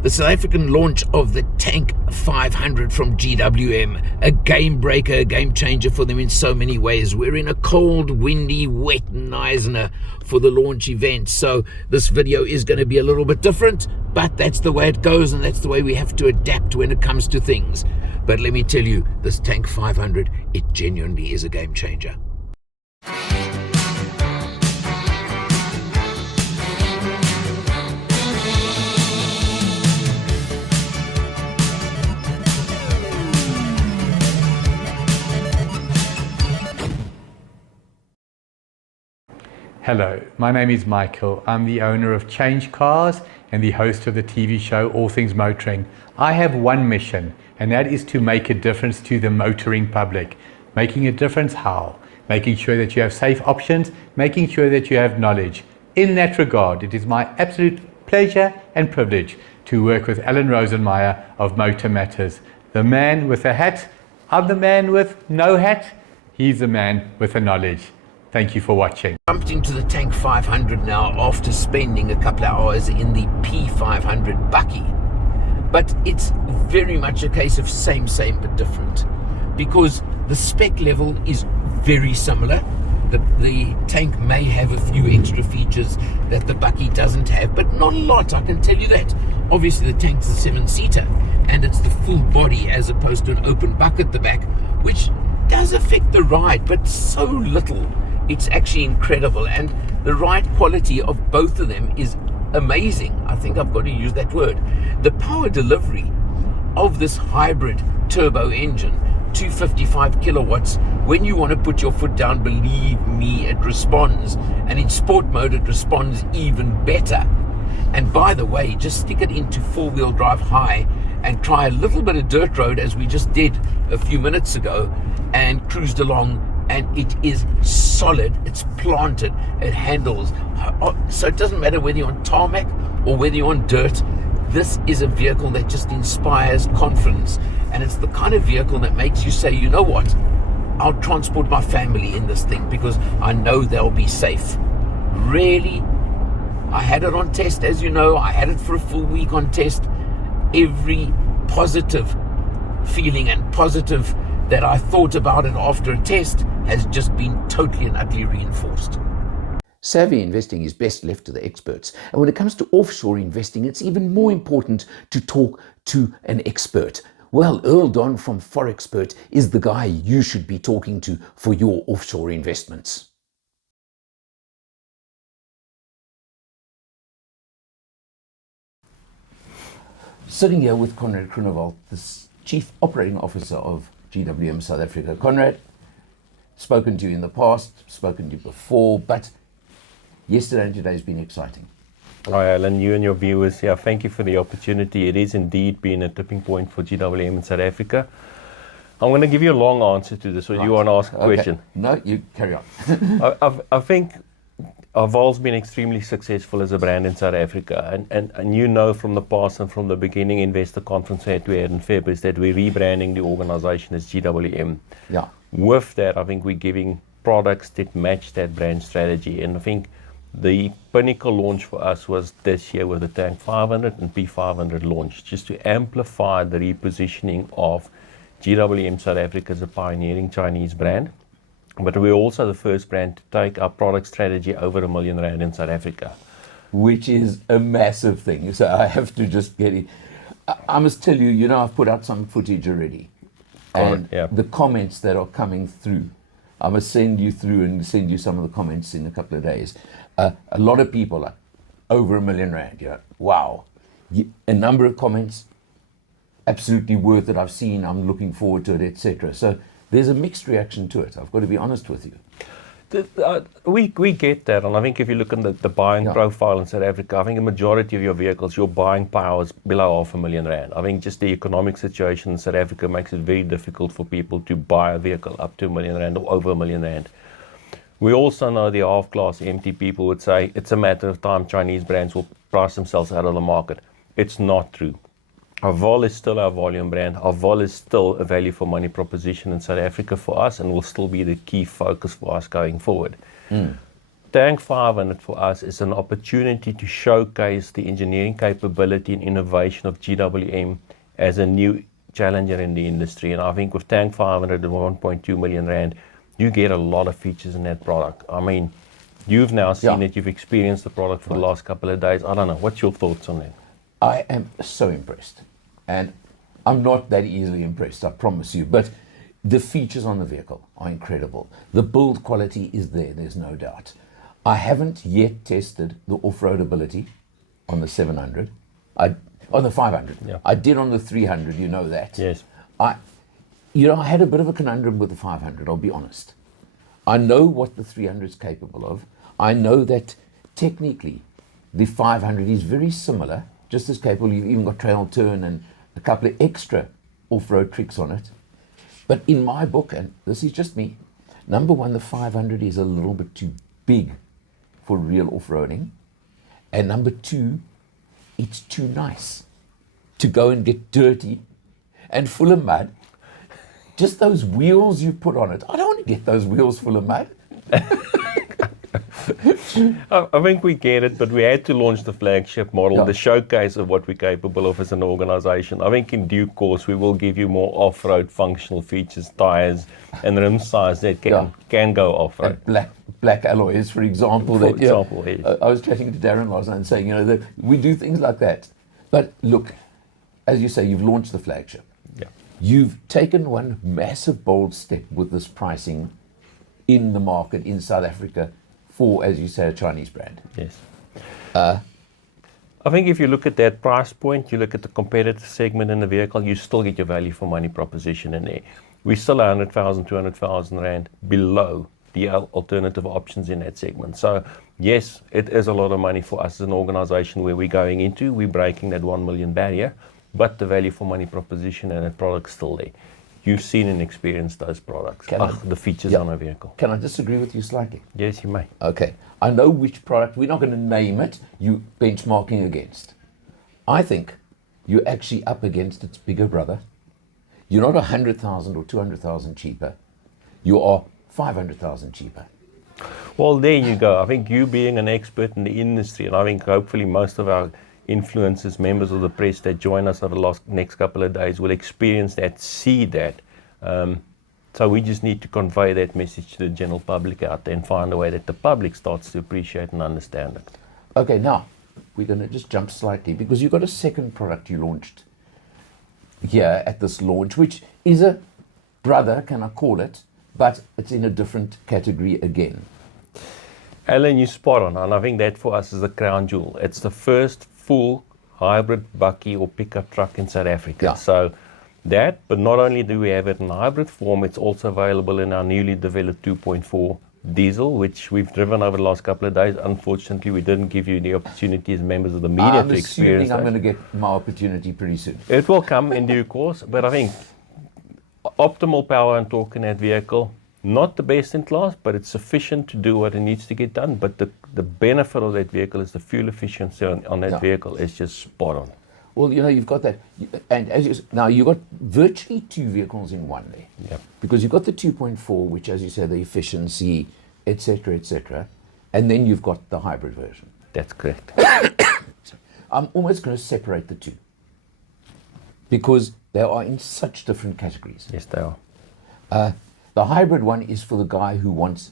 The South African launch of the Tank 500 from GWM, a game breaker, a game changer for them in so many ways. We're in a cold, windy, wet Neisner for the launch event, so this video is going to be a little bit different, but that's the way it goes, and that's the way we have to adapt when it comes to things. But let me tell you, this Tank 500, it genuinely is a game changer. Hello, my name is Michael. I'm the owner of CHANGECARS and the host of the TV show All Things Motoring. I have one mission, and that is to make a difference to the motoring public. Making a difference how? Making sure that you have safe options, making sure that you have knowledge. In that regard, it is my absolute pleasure and privilege to work with Alan Rosenmeyer of MotorMatters. The man with a hat, I'm the man with no hat, he's the man with the knowledge. Thank you for watching. Jumped into the Tank 500 now after spending a couple of hours in the P500 Bucky. But it's very much a case of same but different, because the spec level is very similar. The tank may have a few extra features that the Bucky doesn't have, but not a lot, I can tell you that. Obviously the tank's a 7-seater and it's the full body as opposed to an open bucket at the back, which does affect the ride, but so little. It's actually incredible, and the ride quality of both of them is amazing. I think I've got to use that word. The power delivery of this hybrid turbo engine, 255 kilowatts, when you want to put your foot down, believe me, it responds. And in sport mode, it responds even better. And by the way, just stick it into four-wheel drive high and try a little bit of dirt road, as we just did a few minutes ago, and cruised along, and it is solid, it's planted, it handles. So it doesn't matter whether you're on tarmac or whether you're on dirt. This is a vehicle that just inspires confidence, and it's the kind of vehicle that makes you say, you know what, I'll transport my family in this thing because I know they'll be safe. Really, I had it on test, as you know. I had it for a full week on test. Every positive feeling and positive that I thought about it after a test has just been totally and utterly reinforced. Savvy investing is best left to the experts. And when it comes to offshore investing, it's even more important to talk to an expert. Well, Earl Don from Forexpert is the guy you should be talking to for your offshore investments. Sitting here with Conrad Groenewald, the Chief Operating Officer of GWM South Africa. Conrad, spoken to you in the past, spoken to you before, but yesterday and today has been exciting. Hi Alan, you and your viewers, thank you for the opportunity. It is indeed been a tipping point for GWM in South Africa. I'm going to give you a long answer to this, or right. You want to ask a question? No, you carry on. I think Arval's been extremely successful as a brand in South Africa, and you know from the past and from the beginning investor conference that we had in February is that we're rebranding the organization as GWM. Yeah. With that, I think we're giving products that match that brand strategy, and I think the pinnacle launch for us was this year with the Tank 500 and P500 launch, just to amplify the repositioning of GWM South Africa as a pioneering Chinese brand. But we're also the first brand to take our product strategy over R1 million in South Africa. Which is a massive thing. So I have to just get it. I must tell you, I've put out some footage already. And the comments that are coming through, I must send you through and send you some of the comments in a couple of days. A lot of people are over R1 million. Wow. A number of comments, absolutely worth it. I've seen, I'm looking forward to it, etc. So there's a mixed reaction to it. I've got to be honest with you. We get that, and I think if you look at the buying profile in South Africa, I think the majority of your vehicles, your buying power is below R5 million. I think just the economic situation in South Africa makes it very difficult for people to buy a vehicle up to R1 million or over R1 million. We also know the half-glass empty people would say it's a matter of time Chinese brands will price themselves out of the market. It's not true. Arval is still our volume brand. Arval is still a value for money proposition in South Africa for us, and will still be the key focus for us going forward. Tank 500 for us is an opportunity to showcase the engineering capability and innovation of GWM as a new challenger in the industry. And I think with Tank 500 and 1.2 million rand, you get a lot of features in that product. I mean, you've now seen it, you've experienced the product for the last couple of days. I don't know, what's your thoughts on that? I am so impressed. And I'm not that easily impressed, I promise you. But the features on the vehicle are incredible. The build quality is there, there's no doubt. I haven't yet tested the off-road ability on the 700. On the 500. Yeah. I did on the 300, you know that. Yes. I had a bit of a conundrum with the 500, I'll be honest. I know what the 300 is capable of. I know that technically the 500 is very similar, just as capable. You've even got trail turn and a couple of extra off-road tricks on it. But in my book, and this is just me, number one, the 500 is a little bit too big for real off-roading. And number two, it's too nice to go and get dirty and full of mud. Just those wheels you put on it. I don't want to get those wheels full of mud. I think we get it, but we had to launch the flagship model, the showcase of what we're capable of as an organization. I think in due course we will give you more off-road functional features, tires and rim size that can go off-road. And black alloys, for example. Yes. I was chatting to Darren last night and saying, that we do things like that. But look, as you say, you've launched the flagship. Yeah. You've taken one massive bold step with this pricing in the market in South Africa for, as you say, a Chinese brand. Yes. I think if you look at that price point, you look at the competitive segment in the vehicle, you still get your value for money proposition in there. We're still 100,000, 200,000 rand below the alternative options in that segment. So yes, it is a lot of money for us as an organization where we're going into. We're breaking that 1 million barrier, but the value for money proposition and that product's still there. You've seen and experienced those products, the features on a vehicle. Can I disagree with you slightly? Yes, you may. Okay. I know which product, we're not going to name it, you're benchmarking against. I think you're actually up against its bigger brother. You're not 100,000 or 200,000 cheaper. You are 500,000 cheaper. Well, there you go. I think you being an expert in the industry, and I think hopefully most of our influencers, members of the press that join us over the next couple of days will experience that, see that. So we just need to convey that message to the general public out there and find a way that the public starts to appreciate and understand it. Okay, now we're going to just jump slightly because you've got a second product you launched here at this launch, which is a brother, can I call it, but it's in a different category again. Alan, you're spot on, and I think that for us is the crown jewel. It's the first full hybrid Bucky or pickup truck in South Africa. Yeah. So that, but not only do we have it in hybrid form, it's also available in our newly developed 2.4 diesel, which we've driven over the last couple of days. Unfortunately, we didn't give you the opportunity as members of the media to experience that. I'm going to get my opportunity pretty soon. It will come in due course, but I think optimal power and torque in that vehicle, not the best in class, but it's sufficient to do what it needs to get done. But the benefit of that vehicle is the fuel efficiency on that vehicle is just spot on. Well, you've got that, and now you've got virtually two vehicles in one there. Yeah. Because you've got the 2.4, which, as you say, the efficiency, etc., and then you've got the hybrid version. That's correct. I'm almost going to separate the two because they are in such different categories. Yes, they are. The hybrid one is for the guy who wants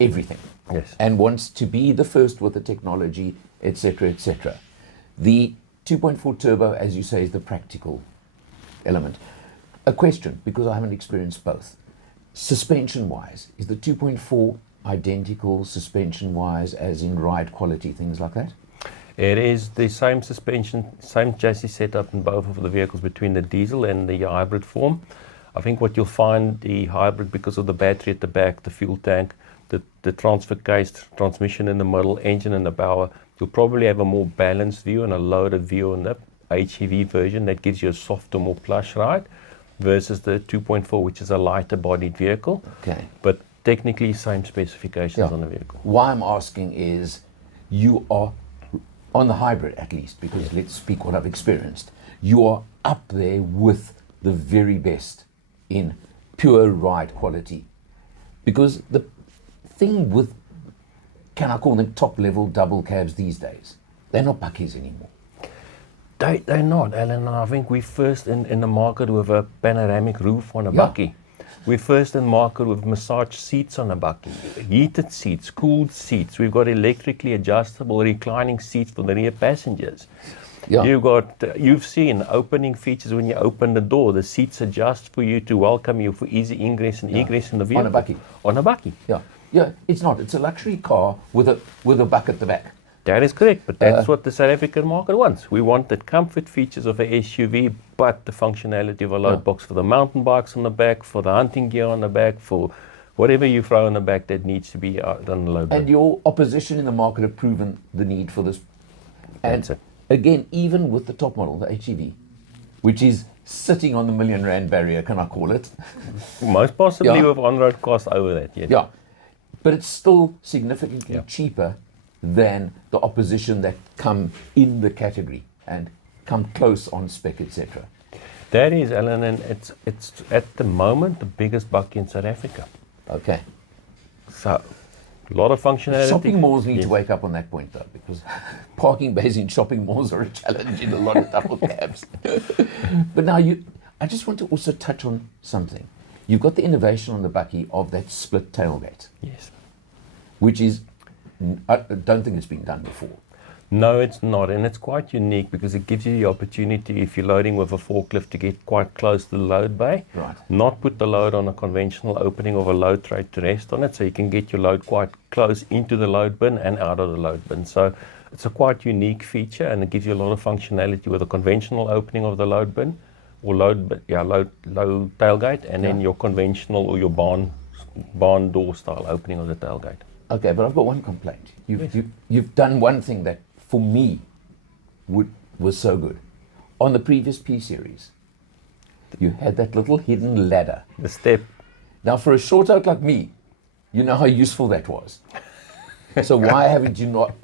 everything. Yes. And wants to be the first with the technology, etc. The 2.4 turbo, as you say, is the practical element. A question, because I haven't experienced both. Suspension-wise, is the 2.4 identical suspension-wise as in ride quality, things like that? It is the same suspension, same chassis setup in both of the vehicles between the diesel and the hybrid form. I think what you'll find the hybrid, because of the battery at the back, the fuel tank, the transfer case, transmission in the middle, engine in the power, you'll probably have a more balanced view and a loaded view in the HEV version that gives you a softer, more plush ride versus the 2.4, which is a lighter bodied vehicle. Okay. But technically same specifications on the vehicle. Why I'm asking is you are on the hybrid at least, because let's speak what I've experienced. You are up there with the very best in pure ride quality. Because the thing with can I call them top-level double cabs these days? They're not Buckies anymore. They're not, Alan. I think we're first in the market with a panoramic roof on a Yeah. Bucky. We're first in the market with massage seats on a Bucky, heated seats, cooled seats. We've got electrically adjustable reclining seats for the rear passengers. Yeah. You've seen opening features when you open the door. The seats adjust for you to welcome you for easy ingress and egress in the vehicle. On a Bucky. On a Bucky. Yeah. Yeah, it's not. It's a luxury car with a buck at the back. That is correct, but that's what the South African market wants. We want the comfort features of a SUV, but the functionality of a load box for the mountain bikes on the back, for the hunting gear on the back, for whatever you throw on the back that needs to be on the load And bin. your opposition in the market have proven the need for this. And That's it. again, even with the top model, the HEV, which is sitting on the R1 million barrier, can I call it? Most possibly Yeah. with on-road cost over that, yes. Yeah. But it's still significantly Yeah. cheaper than the opposition that come in the category and come close on spec, etc. That is, Alan, and it's at the moment the biggest Bucky in South Africa. Okay. So, a lot of functionality. Shopping malls need Yes. to wake up on that point, though, because parking bays in shopping malls are a challenge in a lot of double cabs. But now I just want to also touch on something. You've got the innovation on the Bucky of that split tailgate, Yes. which is, I don't think it's been done before. No, it's not, and it's quite unique because it gives you the opportunity, if you're loading with a forklift, to get quite close to the load bay. Right. Not put the load on a conventional opening of a load tray to rest on it, so you can get your load quite close into the load bin and out of the load bin. So it's a quite unique feature, and it gives you a lot of functionality with a conventional opening of the load bin, or low tailgate, and then your conventional or your barn door style opening of the tailgate. Okay, but I've got one complaint. You've done one thing that, for me, was so good. On the previous P series, you had that little hidden ladder. The step. Now, for a short out like me, you know how useful that was. So why haven't you not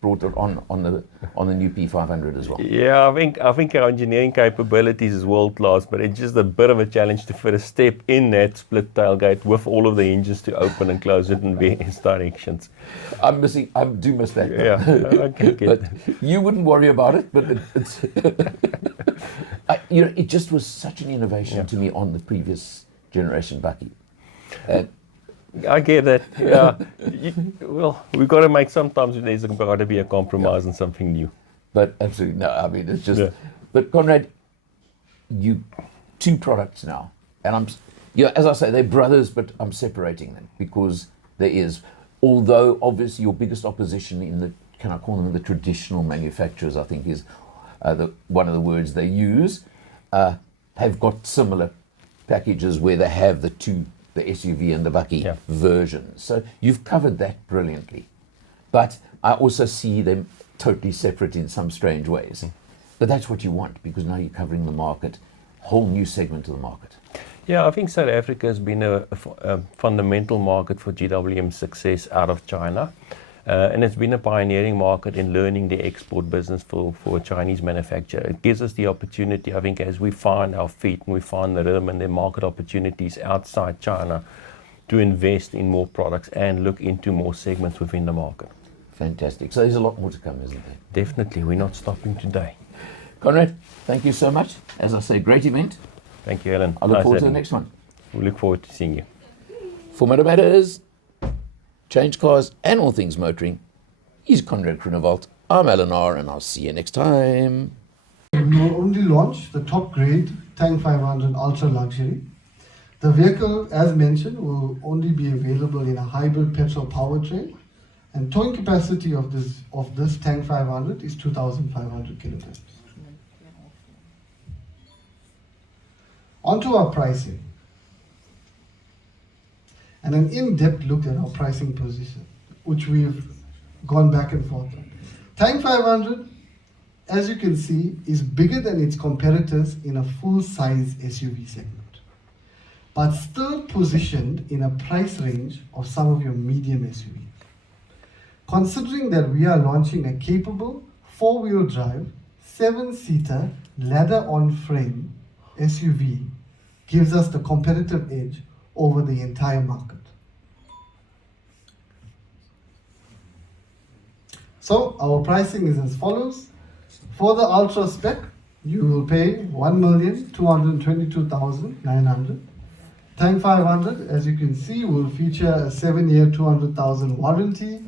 brought it on the new P500 as well? Yeah, I think our engineering capabilities is world class, but it's just a bit of a challenge to fit a step in that split tailgate with all of the engines to open and close it in various directions. I do miss that. Yeah, I can get But that. you wouldn't worry about it, but it's it just was such an innovation to me on the previous generation Bucky. I get that. Yeah. Well, we've got to make, sometimes there's got to be a compromise on something new. But absolutely no. I mean, it's just. Yeah. But Conrad, you two products now, and as I say, they're brothers, but I'm separating them because there is, although obviously your biggest opposition in the, can I call them the traditional manufacturers, I think is one of the words they use, have got similar packages where they have the SUV and the Bucky versions. So you've covered that brilliantly. But I also see them totally separate in some strange ways. But that's what you want, because now you're covering the market, whole new segment of the market. Yeah, I think South Africa has been a fundamental market for GWM success out of China. And it's been a pioneering market in learning the export business for a Chinese manufacturer. It gives us the opportunity, I think, as we find our feet and we find the rhythm and the market opportunities outside China, to invest in more products and look into more segments within the market. Fantastic. So there's a lot more to come, isn't there? Definitely, we're not stopping today. Conrad, thank you so much. As I say, great event. Thank you, Alan. I look Nice forward to the having next one. you. We look forward to seeing you. For MotorMatters, Change Cars and all things motoring, he's Conrad Grunewald. I'm Alan R, and I'll see you next time. We will only launch the top grade Tank 500 Ultra Luxury. The vehicle, as mentioned, will only be available in a hybrid petrol powertrain, and towing capacity of this Tank 500 is 2,500 kilograms. Onto our pricing, and an in-depth look at our pricing position, which we've gone back and forth on. Tank 500, as you can see, is bigger than its competitors in a full-size SUV segment, but still positioned in a price range of some of your medium SUVs. Considering that we are launching a capable 4-wheel drive, 7-seater, ladder-on-frame SUV, gives us the competitive edge over the entire market. So our pricing is as follows. For the Ultra Spec, you will pay 1,222,900. Tank 500, as you can see, will feature a 7-year 200,000 warranty